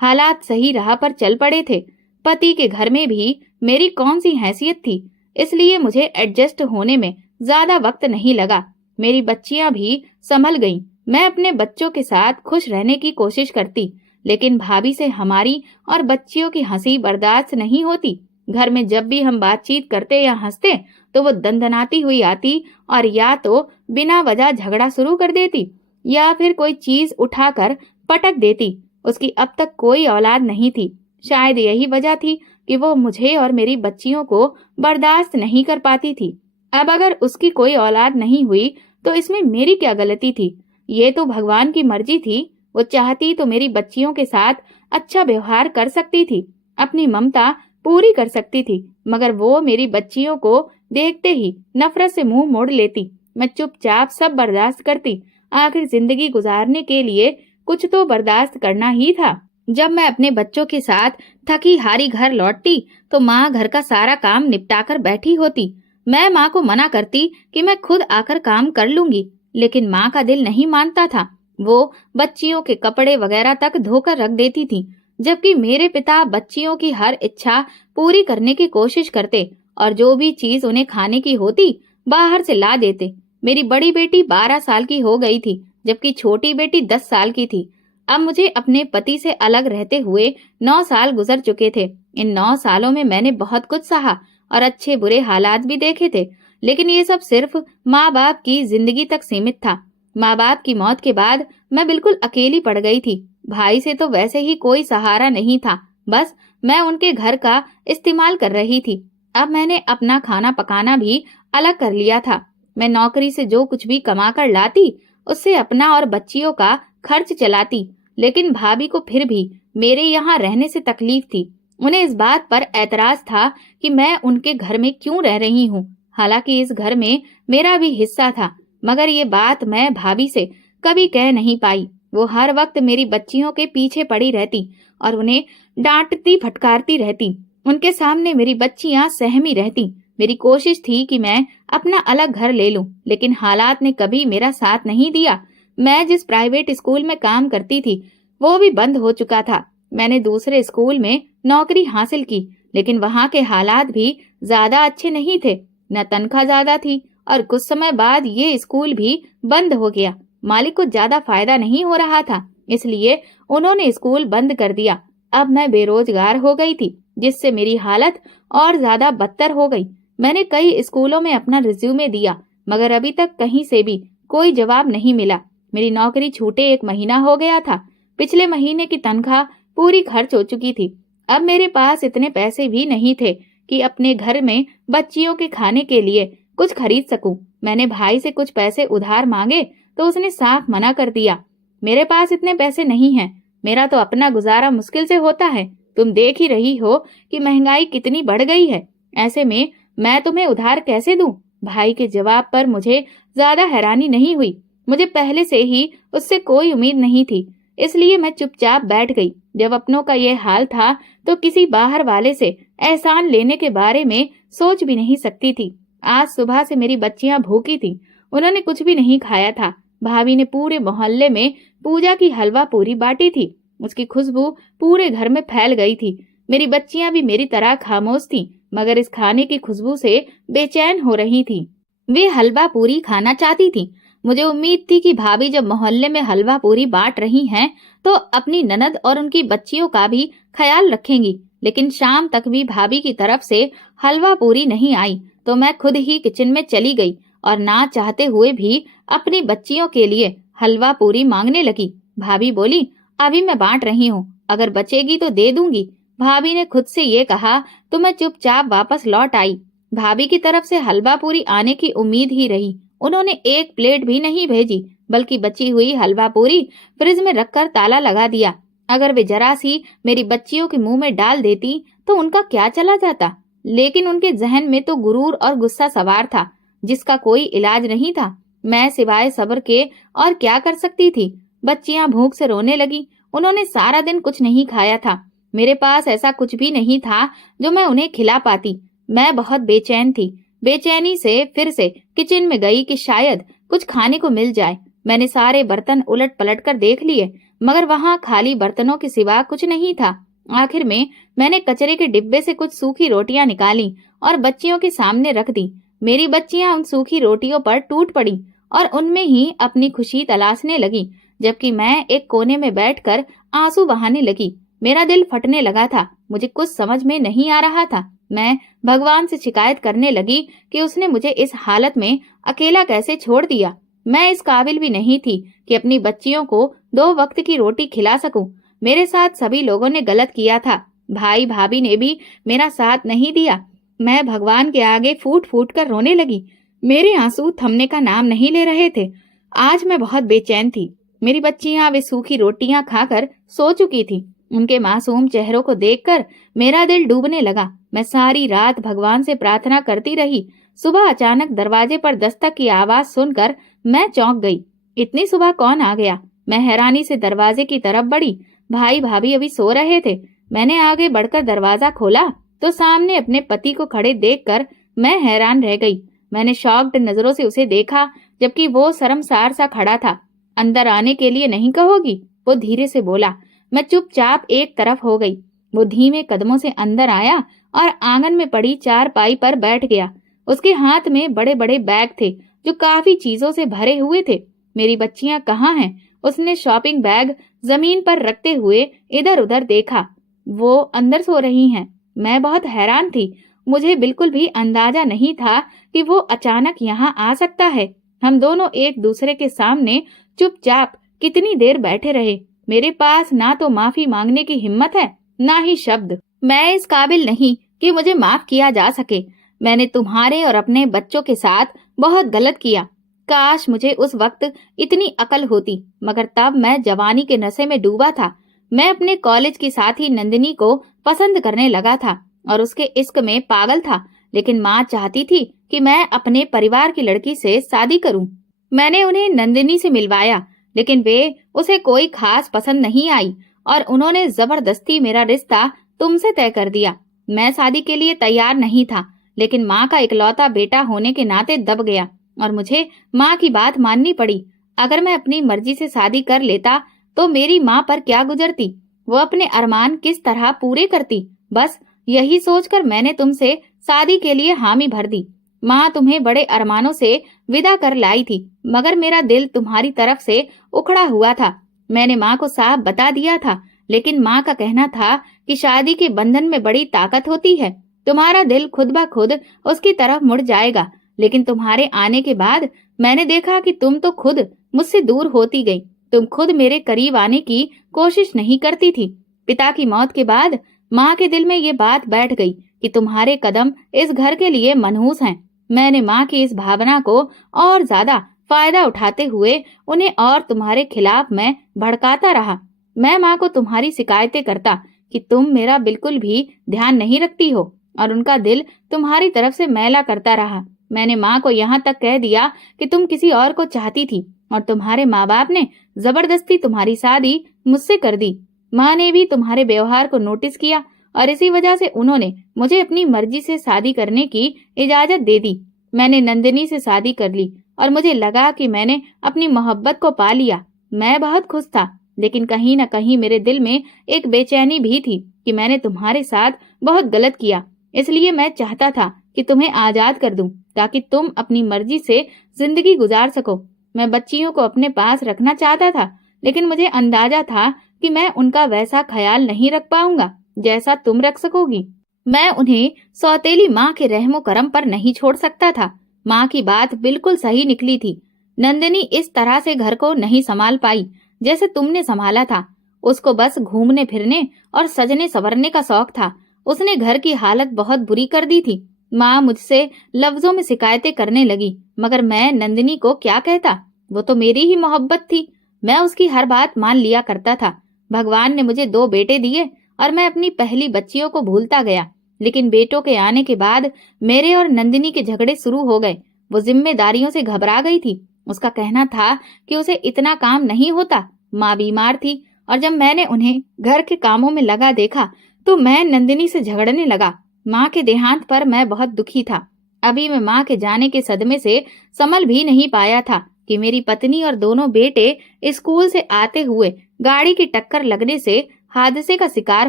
हालात सही राह पर चल पड़े थे। पति के घर में भी मेरी कौन सी हैसियत थी, इसलिए मुझे एडजस्ट होने में ज्यादा वक्त नहीं लगा। मेरी बच्चियां भी संभल गईं। मैं अपने बच्चों के साथ खुश रहने की कोशिश करती, लेकिन भाभी से हमारी और बच्चियों की हंसी बर्दाश्त नहीं होती। घर में जब भी हम बातचीत करते या हंसते तो वो दंदनाती हुई आती और या तो बिना वजह झगड़ा शुरू कर देती या फिर कोई चीज उठाकर पटक देती। उसकी अब तक कोई औलाद नहीं थी। शायद यही वजह थी कि वो मुझे और मेरी बच्चियों को बर्दाश्त नहीं कर पाती थी। अब अगर उसकी कोई औलाद नहीं हुई तो इसमें मेरी क्या गलती थी। ये तो भगवान की मर्जी थी। वो चाहती तो मेरी बच्चियों के साथ अच्छा व्यवहार कर सकती थी, अपनी ममता पूरी कर सकती थी, मगर वो मेरी बच्चियों को देखते ही नफरत से मुंह मोड़ लेती। मैं चुपचाप सब बर्दाश्त करती। आखिर जिंदगी गुजारने के लिए कुछ तो बर्दाश्त करना ही था। जब मैं अपने बच्चों के साथ थकी हारी घर लौटती तो माँ घर का सारा काम निपटाकर बैठी होती। मैं माँ को मना करती कि मैं खुद आकर काम कर लूंगी, लेकिन माँ का दिल नहीं मानता था। वो बच्चियों के कपड़े वगैरह तक धोकर रख देती थी, जबकि मेरे पिता बच्चियों की हर इच्छा पूरी करने की कोशिश करते और जो भी चीज उन्हें खाने की होती बाहर से ला देते। मेरी बड़ी बेटी 12 साल की हो गई थी, जबकि छोटी बेटी 10 साल की थी। अब मुझे अपने पति से अलग रहते हुए 9 साल गुजर चुके थे। इन 9 सालों में मैंने बहुत कुछ सहा और अच्छे बुरे हालात भी देखे थे, लेकिन ये सब सिर्फ माँ बाप की जिंदगी तक सीमित था। माँ बाप की मौत के बाद मैं बिल्कुल अकेली पड़ गई थी। भाई से तो वैसे ही कोई सहारा नहीं था, बस मैं उनके घर का इस्तेमाल कर रही थी। अब मैंने अपना खाना पकाना भी अलग कर लिया था। मैं नौकरी से जो कुछ भी कमा कर लाती उससे अपना और बच्चियों का खर्च चलाती, लेकिन भाभी को फिर भी मेरे यहाँ रहने से तकलीफ थी। उन्हें इस बात पर एतराज था कि मैं उनके घर में क्यों रह रही हूँ, हालांकि इस घर में मेरा भी हिस्सा था। मगर ये बात मैं भाभी से कभी कह नहीं पाई। वो हर वक्त मेरी बच्चियों के पीछे पड़ी रहती और उन्हें डांटती फटकारती रहती। उनके सामने मेरी बच्चियां सहमी रहती। मेरी कोशिश थी कि मैं अपना अलग घर ले लूं, लेकिन हालात ने कभी मेरा साथ नहीं दिया। मैं जिस प्राइवेट स्कूल में काम करती थी वो भी बंद हो चुका था। मैंने दूसरे स्कूल में नौकरी हासिल की, लेकिन वहाँ के हालात भी ज्यादा अच्छे नहीं थे। न तनख्वाह ज्यादा थी और कुछ समय बाद ये स्कूल भी बंद हो गया। मालिक को ज्यादा फायदा नहीं हो रहा था, इसलिए उन्होंने स्कूल बंद कर दिया। अब मैं बेरोजगार हो गई थी, जिससे मेरी हालत और ज्यादा बदतर हो गई। मैंने कई स्कूलों में अपना रिज्यूमे दिया, मगर अभी तक कहीं से भी कोई जवाब नहीं मिला। मेरी नौकरी छूटे 1 महीना हो गया था। पिछले महीने की तनख्वाह पूरी खर्च हो चुकी थी। अब मेरे पास इतने पैसे भी नहीं थे कि अपने घर में बच्चियों के खाने के लिए कुछ खरीद सकूं। मैंने भाई से कुछ पैसे उधार मांगे तो उसने साफ मना कर दिया। मेरे पास इतने पैसे नहीं हैं। मेरा तो अपना गुजारा मुश्किल से होता है। तुम देख ही रही हो कि महंगाई कितनी बढ़ गई है। ऐसे में मैं तुम्हें उधार कैसे दूं? भाई के जवाब पर मुझे ज्यादा हैरानी नहीं हुई। मुझे पहले से ही उससे कोई उम्मीद नहीं थी, इसलिए मैं चुपचाप बैठ गई। जब अपनों का ये हाल था तो किसी बाहर वाले से एहसान लेने के बारे में सोच भी नहीं सकती थी। आज सुबह से मेरी बच्चियां भूखी थीं। उन्होंने कुछ भी नहीं खाया था। भाभी ने पूरे मोहल्ले में पूजा की हलवा पूरी बांटी थी। उसकी खुशबू पूरे घर में फैल गई थी। मेरी बच्चियां भी मेरी तरह खामोश थीं, मगर इस खाने की खुशबू से बेचैन हो रही थीं। वे हलवा पूरी खाना चाहती थीं। मुझे उम्मीद थी कि भाभी जब मोहल्ले में हलवा पूरी बांट रही हैं, तो अपनी ननद और उनकी बच्चियों का भी ख्याल रखेंगी। लेकिन शाम तक भी भाभी की तरफ से हलवा पूरी नहीं आई, तो मैं खुद ही किचन में चली गई और ना चाहते हुए भी अपनी बच्चियों के लिए हलवा पूरी मांगने लगी। भाभी बोली, अभी मैं बांट रही हूँ, अगर बचेगी तो दे दूंगी। भाभी ने खुद से ये कहा तो मैं चुपचाप वापस लौट आई। भाभी की तरफ से हलवा पूरी आने की उम्मीद ही रही। उन्होंने एक प्लेट भी नहीं भेजी, बल्कि बची हुई हलवा पूरी फ्रिज में रखकर ताला लगा दिया। अगर वे जरा सी मेरी बच्चियों के मुंह में डाल देती तो उनका क्या चला जाता। लेकिन उनके जहन में तो गुरूर और गुस्सा सवार था, जिसका कोई इलाज नहीं था। मैं सिवाय सब्र के और क्या कर सकती थी। बच्चियां भूख से रोने लगी। उन्होंने सारा दिन कुछ नहीं खाया था। मेरे पास ऐसा कुछ भी नहीं था जो मैं उन्हें खिला पाती। मैं बहुत बेचैन थी। बेचैनी से फिर से किचन में गई कि शायद कुछ खाने को मिल जाए। मैंने सारे बर्तन उलट पलट कर देख लिए, मगर वहां खाली बर्तनों के सिवा कुछ नहीं था। आखिर में मैंने कचरे के डिब्बे से कुछ सूखी रोटियां निकाली और बच्चियों के सामने रख दी। मेरी बच्चियां उन सूखी रोटियों पर टूट पड़ी और उनमें ही अपनी खुशी तलाशने लगी, जबकि मैं एक कोने में बैठकर आंसू बहाने लगी। मेरा दिल फटने लगा था। मुझे कुछ समझ में नहीं आ रहा था। मैं भगवान से शिकायत करने लगी कि उसने मुझे इस हालत में अकेला कैसे छोड़ दिया। मैं इस काबिल भी नहीं थी कि अपनी बच्चियों को 2 वक्त की रोटी खिला सकूं। मेरे साथ सभी लोगों ने गलत किया था। भाई भाभी ने भी मेरा साथ नहीं दिया। मैं भगवान के आगे फूट फूट कर रोने लगी। मेरे आंसू थमने का नाम नहीं ले रहे थे। आज मैं बहुत बेचैन थी। मेरी बच्चियां वे सूखी रोटियां खाकर सो चुकी थी। उनके मासूम चेहरों को देखकर मेरा दिल डूबने लगा। मैं सारी रात भगवान से प्रार्थना करती रही। सुबह अचानक दरवाजे पर दस्तक की आवाज सुनकर मैं चौंक गई। इतनी सुबह कौन आ गया? मैं हैरानी से दरवाजे की तरफ बढ़ी। भाई भाभी अभी सो रहे थे। मैंने आगे बढ़कर दरवाजा खोला तो सामने अपने पति को खड़े देखकर मैं हैरान रह गई। मैंने शॉक्ड नजरों से उसे देखा, जबकि वो शर्मसार सा खड़ा था। अंदर आने के लिए नहीं कहोगी? वो धीरे से बोला। मैं चुपचाप एक तरफ हो गई। वो धीमे कदमों से अंदर आया और आंगन में पड़ी चारपाई पर बैठ गया। उसके हाथ में बड़े बड़े बैग थे जो काफी चीजों से भरे हुए थे। मेरी बच्चियां कहाँ हैं? उसने शॉपिंग बैग जमीन पर रखते हुए इधर उधर देखा। वो अंदर सो रही हैं। मैं बहुत हैरान थी। मुझे बिल्कुल भी अंदाजा नहीं था कि वो अचानक यहाँ आ सकता है। हम दोनों एक दूसरे के सामने चुपचाप कितनी देर बैठे रहे। मेरे पास ना तो माफी मांगने की हिम्मत है, ना ही शब्द। मैं इस काबिल नहीं कि मुझे माफ किया जा सके। मैंने तुम्हारे और अपने बच्चों के साथ बहुत गलत किया। काश मुझे उस वक्त इतनी अकल होती, मगर तब मैं जवानी के नशे में डूबा था। मैं अपने कॉलेज की साथी नंदिनी को पसंद करने लगा था और उसके इश्क में पागल था। लेकिन माँ चाहती थी कि मैं अपने परिवार की लड़की से शादी करूं। मैंने उन्हें नंदिनी से मिलवाया, लेकिन वे उसे कोई खास पसंद नहीं आई और उन्होंने जबरदस्ती मेरा रिश्ता तुमसे तय कर दिया। मैं शादी के लिए तैयार नहीं था, लेकिन माँ का इकलौता बेटा होने के नाते दब गया और मुझे माँ की बात माननी पड़ी। अगर मैं अपनी मर्जी से शादी कर लेता तो मेरी माँ पर क्या गुजरती? वो अपने अरमान किस तरह पूरे करती? बस यही सोचकर मैंने तुमसे शादी के लिए हामी भर दी। माँ तुम्हें बड़े अरमानों से विदा कर लाई थी, मगर मेरा दिल तुम्हारी तरफ से उखड़ा हुआ था। मैंने माँ को साफ बता दिया था, लेकिन माँ का कहना था कि शादी के बंधन में बड़ी ताकत होती है, तुम्हारा दिल खुद ब खुद उसकी तरफ मुड़ जाएगा। लेकिन तुम्हारे आने के बाद मैंने देखा कि तुम तो खुद मुझसे दूर होती गई। तुम खुद मेरे करीब आने की कोशिश नहीं करती थी। पिता की मौत के बाद माँ के दिल में ये बात बैठ गई कि तुम्हारे कदम इस घर के लिए मनहूस हैं। मैंने माँ की इस भावना को और ज्यादा फायदा उठाते हुए उन्हें और तुम्हारे खिलाफ मैं भड़काता रहा। मैं माँ को तुम्हारी शिकायतें करता कि तुम मेरा बिल्कुल भी ध्यान नहीं रखती हो और उनका दिल तुम्हारी तरफ से मैला करता रहा। मैंने माँ को यहाँ तक कह दिया कि तुम किसी और को चाहती थी और तुम्हारे माँ बाप ने जबरदस्ती तुम्हारी शादी मुझसे कर दी। माँ ने भी तुम्हारे व्यवहार को नोटिस किया और इसी वजह से उन्होंने मुझे अपनी मर्जी से शादी करने की इजाजत दे दी। मैंने नंदिनी से शादी कर ली और मुझे लगा कि मैंने अपनी मोहब्बत को पा लिया। मैं बहुत खुश था, लेकिन कहीं न कहीं मेरे दिल में एक बेचैनी भी थी कि मैंने तुम्हारे साथ बहुत गलत किया। इसलिए मैं चाहता था कि तुम्हें आजाद कर दूं ताकि तुम अपनी मर्जी से जिंदगी गुजार सको। मैं बच्चियों को अपने पास रखना चाहता था, लेकिन मुझे अंदाजा था कि मैं उनका वैसा ख्याल नहीं रख पाऊंगा जैसा तुम रख सकोगी। मैं उन्हें सौतेली माँ के रहमो करम पर नहीं छोड़ सकता था। माँ की बात बिल्कुल सही निकली थी। नंदिनी इस तरह से घर को नहीं संभाल पाई जैसे तुमने संभाला था। उसको बस घूमने फिरने और सजने संवरने का शौक था। उसने घर की हालत बहुत बुरी कर दी थी। माँ मुझसे लफ्जों में शिकायतें करने लगी, मगर मैं नंदिनी को क्या कहता? वो तो मेरी ही मोहब्बत थी। मैं उसकी हर बात मान लिया करता था। भगवान ने मुझे 2 बेटे दिए और मैं अपनी पहली बच्चियों को भूलता गया। लेकिन बेटों के आने के बाद मेरे और नंदिनी के झगड़े शुरू हो गए। वो जिम्मेदारियों से घबरा गई थी। उसका कहना था कि उसे इतना काम नहीं होता। माँ बीमार थी और जब मैंने उन्हें घर के कामों में लगा देखा तो मैं नंदिनी से झगड़ने लगा। माँ के देहांत पर मैं बहुत दुखी था। अभी मैं माँ के जाने के सदमे से संभल भी नहीं पाया था कि मेरी पत्नी और दोनों बेटे स्कूल से आते हुए गाड़ी की टक्कर लगने से हादसे का शिकार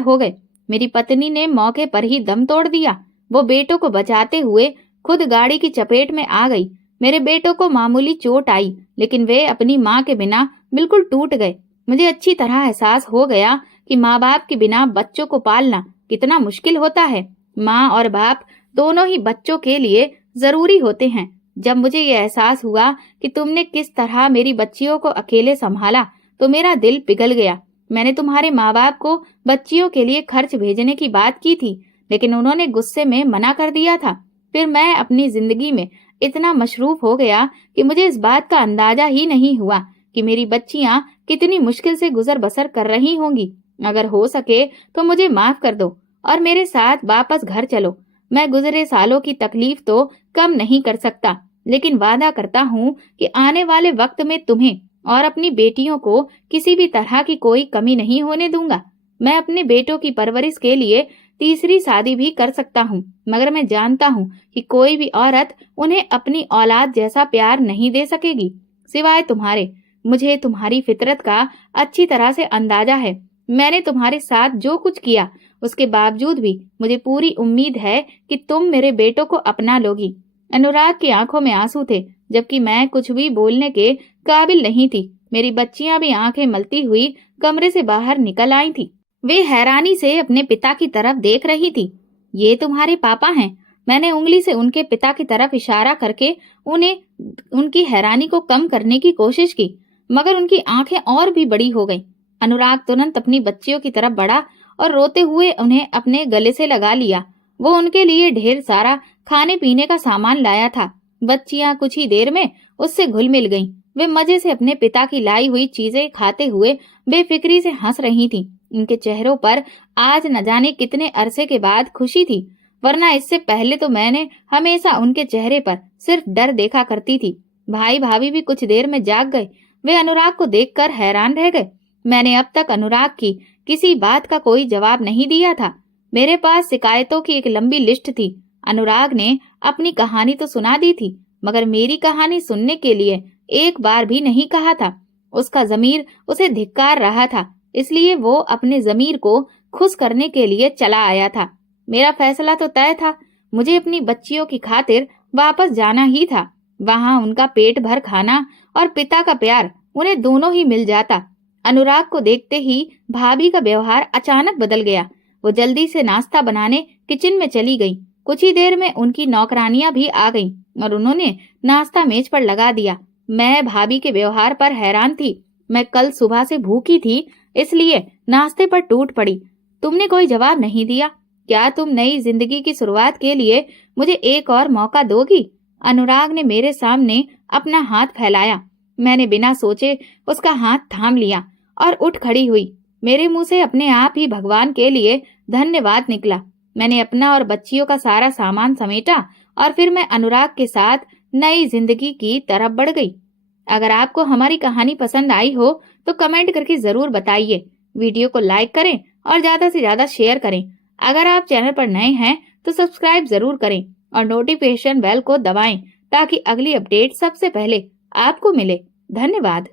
हो गए। मेरी पत्नी ने मौके पर ही दम तोड़ दिया। वो बेटों को बचाते हुए खुद गाड़ी की चपेट में आ गई। मेरे बेटों को मामूली चोट आई, लेकिन वे अपनी माँ के बिना बिल्कुल टूट गए। मुझे अच्छी तरह एहसास हो गया कि माँ बाप के बिना बच्चों को पालना कितना मुश्किल होता है। माँ और बाप दोनों ही बच्चों के लिए जरूरी होते हैं। जब मुझे ये एहसास हुआ कि तुमने किस तरह मेरी बच्चियों को अकेले संभाला तो मेरा दिल पिघल गया। मैंने तुम्हारे माँ बाप को बच्चियों के लिए खर्च भेजने की बात की थी, लेकिन उन्होंने गुस्से में मना कर दिया था। फिर मैं अपनी जिंदगी में इतना मशरूफ हो गया कि मुझे इस बात का अंदाजा ही नहीं हुआ कि मेरी बच्चियां कितनी मुश्किल से गुजर बसर कर रही होंगी। अगर हो सके तो मुझे माफ कर दो और मेरे साथ वापस घर चलो। मैं गुजरे सालों की तकलीफ तो कम नहीं कर सकता, लेकिन वादा करता हूँ कि आने वाले वक्त में तुम्हें और अपनी बेटियों को किसी भी तरह की कोई कमी नहीं होने दूंगा। मैं अपने बेटों की परवरिश के लिए तीसरी शादी भी कर सकता हूँ, मगर मैं जानता हूँ कि कोई भी औरत उन्हें अपनी औलाद जैसा प्यार नहीं दे सकेगी सिवाय तुम्हारे। मुझे तुम्हारी फितरत का अच्छी तरह से अंदाजा है। मैंने तुम्हारे साथ जो कुछ किया उसके बावजूद भी मुझे पूरी उम्मीद है कि तुम मेरे बेटों को अपना लोगी। अनुराग की आंखों में आंसू थे, जबकि मैं कुछ भी बोलने के काबिल नहीं थी। मेरी बच्चियां भी आंखें मलती हुई कमरे से बाहर निकल आई थी। वे हैरानी से अपने पिता की तरफ देख रही थी। ये तुम्हारे पापा हैं। मैंने उंगली से उनके पिता की तरफ इशारा करके उन्हें उनकी हैरानी को कम करने की कोशिश की, मगर उनकी आंखें और भी बड़ी हो गईं। अनुराग तुरंत अपनी बच्चियों की तरफ बढ़ा और रोते हुए उन्हें अपने गले से लगा लिया। वो उनके लिए ढेर सारा खाने पीने का सामान लाया था। बच्चियां कुछ ही देर में उससे घुल मिल गईं। वे मजे से अपने पिता की लाई हुई चीजें खाते हुए बेफिक्री से हंस रही थीं। उनके चेहरों पर आज न जाने कितने अरसे के बाद खुशी थी, वरना इससे पहले तो मैंने हमेशा उनके चेहरे पर सिर्फ डर देखा करती थी। भाई भाभी भी कुछ देर में जाग गए। वे अनुराग को देखकर हैरान रह गए। मैंने अब तक अनुराग की किसी बात का कोई जवाब नहीं दिया था। मेरे पास शिकायतों की एक लंबी लिस्ट थी। अनुराग ने अपनी कहानी तो सुना दी थी, मगर मेरी कहानी सुनने के लिए एक बार भी नहीं कहा था। उसका ज़मीर उसे धिक्कार रहा था, इसलिए वो अपने ज़मीर को खुश करने के लिए चला आया था। मेरा फैसला तो तय था। मुझे अपनी बच्चियों की खातिर वापस जाना ही था। वहां उनका पेट भर खाना और पिता का प्यार उन्हें दोनों ही मिल जाता। अनुराग को देखते ही भाभी का व्यवहार अचानक बदल गया। वो जल्दी से नाश्ता बनाने किचन में चली गई। कुछ ही देर में उनकी नौकरानियां भी आ गईं और उन्होंने नाश्ता मेज पर लगा दिया। मैं भाभी के व्यवहार पर हैरान थी। मैं कल सुबह से भूखी थी, इसलिए नाश्ते पर टूट पड़ी। तुमने कोई जवाब नहीं दिया। क्या तुम नई जिंदगी की शुरुआत के लिए मुझे एक और मौका दोगी? अनुराग ने मेरे सामने अपना हाथ फैलाया। मैंने बिना सोचे उसका हाथ थाम लिया और उठ खड़ी हुई। मेरे मुंह से अपने आप ही भगवान के लिए धन्यवाद निकला। मैंने अपना और बच्चियों का सारा सामान समेटा और फिर मैं अनुराग के साथ नई जिंदगी की तरफ बढ़ गई। अगर आपको हमारी कहानी पसंद आई हो तो कमेंट करके जरूर बताइए। वीडियो को लाइक करें और ज्यादा से ज्यादा शेयर करें। अगर आप चैनल पर नए हैं तो सब्सक्राइब जरूर करें और नोटिफिकेशन बेल को दबाएं ताकि अगली अपडेट सबसे पहले आपको मिले। धन्यवाद।